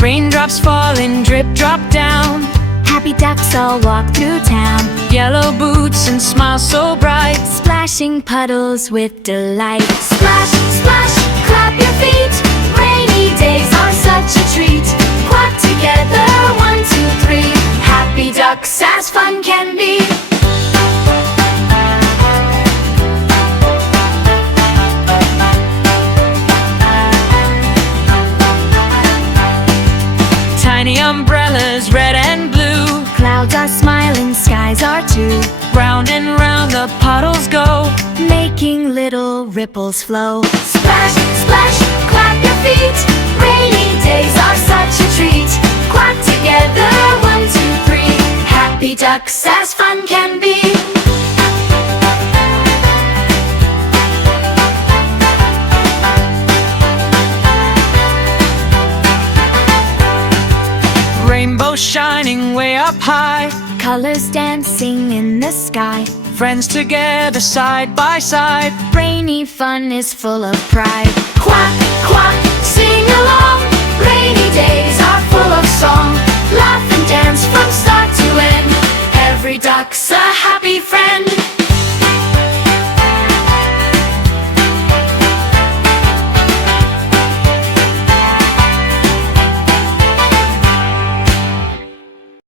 Raindrops falling, drip drop down. Happy ducks all walk through town. Yellow boots and smiles so bright, Splashing puddles with delight. Splash, splash, clap your feet. Rainy days are such a treat. Quack together, 1, 2, 3. Happy ducks as fun can be. tiny umbrellas, red and blue. Clouds are smiling, skies are too. Round and round the puddles go, Making little ripples flow. Splash, splash, clap your feet. Rainy days are such a treat. Quack together, 1, 2, 3. Happy ducks as fun can be. rainbow shining way up high. Colors dancing in the sky. Friends together side by side. Rainy fun is full of pride. Quack, quack, sing along. Rainy days are full of song. Laugh and dance from start to end. Every duck's a happy friend.